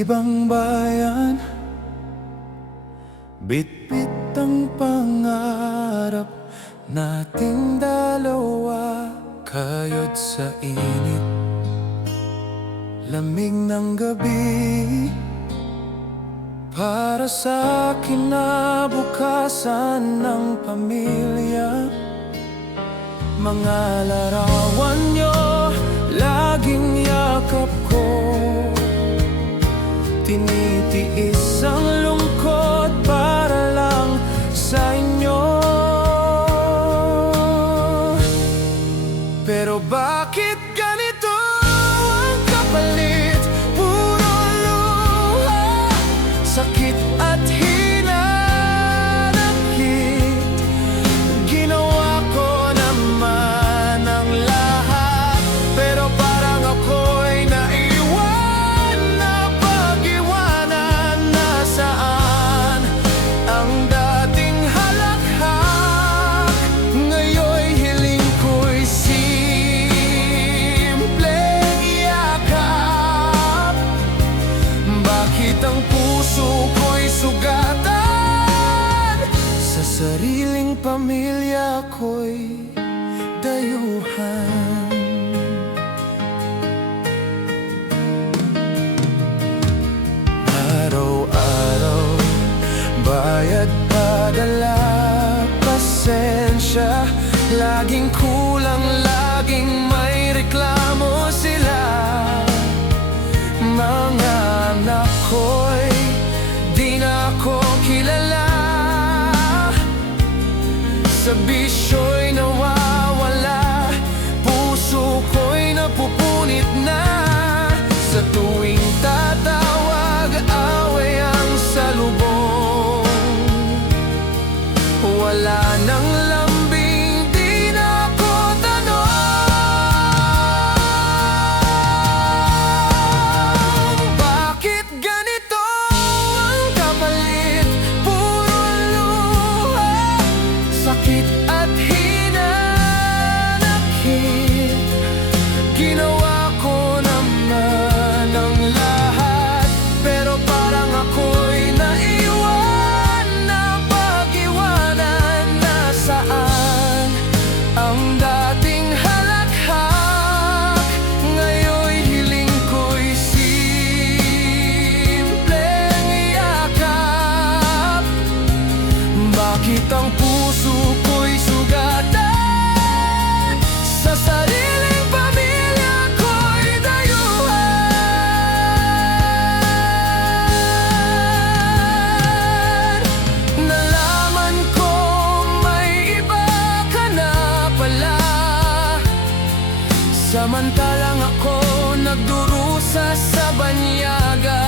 ibang bayan, bitbit ang pangarap nating dalawa. Kayod sa init, lamig ng gabi, para sa kinabukasan ng pamilya. Mga larawan nyo, laging yakap ko, tinitiis ang lungkot para lang sa inyo. Pero bakit ganito ang kapalit? Puro luha, sakit at hinanakit. Ginawa ko naman ang lahat, pero parang ako'y naiwan na pag-iwanan. Nasaan ang dating halakhak? Ngayon'y hiling ko'y simpleng yakap. Bakit ang puso ko'y sugatan? Sa sariling pamilya ko'y dayuhan. Araw-araw, bayad padala, pasensya, laging kulang, laging may reklamo sila. Mga anak ko'y di na ako kilala, sa bisyo'y nawawala, puso ko'y napupunit na. Sa tuwing tatawag, away ang salubong. Wala nang lambing, di na ako tanong. Bakit ganito ang kapalit? Puro luha, sakit at hinanakit. Ginawa ko naman ang lahat, pero parang ako'y naiwan na pag-iwanan. Nasaan ang dating halakhak? Ngayon'y hiling ko'y simpleng yakap. Bakit ang puso ko'y sugatan? Sa sariling pamilya ko'y dayuhan. Nalaman ko may iba ka na pala, samantalang ako nagdurusa sa banyaga.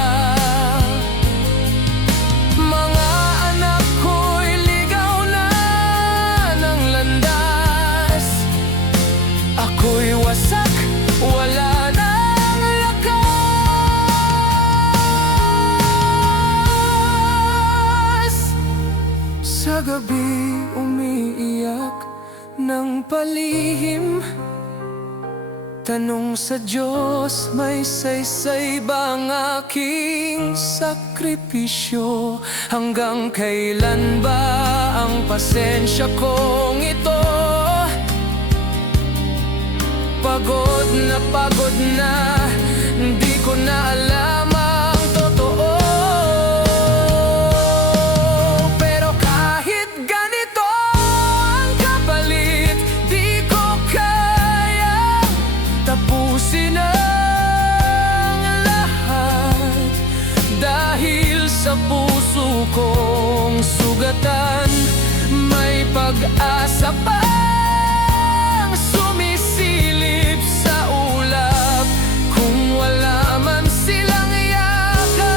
Mga anak ko'y ligaw na ng landas, ako'y wasak, wala nang lakas. Sa gabi umiiyak ng palihim, tanong sa Diyos, may saysay bang aking sakripisyo? Hanggang kailan ba ang pasensya kong ito? Pagod na, di ko na alam ang totoo. Pero kahit ganito ang kapalit, di ko kayang tapusin ang lahat. Dahil sa puso kong sugatan, may pag-asa pang sumisilip sa ulap. Kung wala man silang yakap,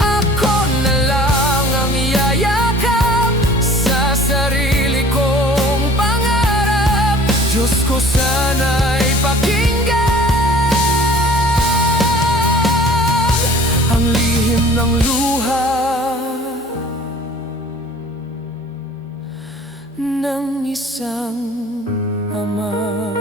ako na lang ang yayakap sa sarili kong pangarap. Diyos ko, sana'y pakinggan ang lihim ng luha ng isang ama.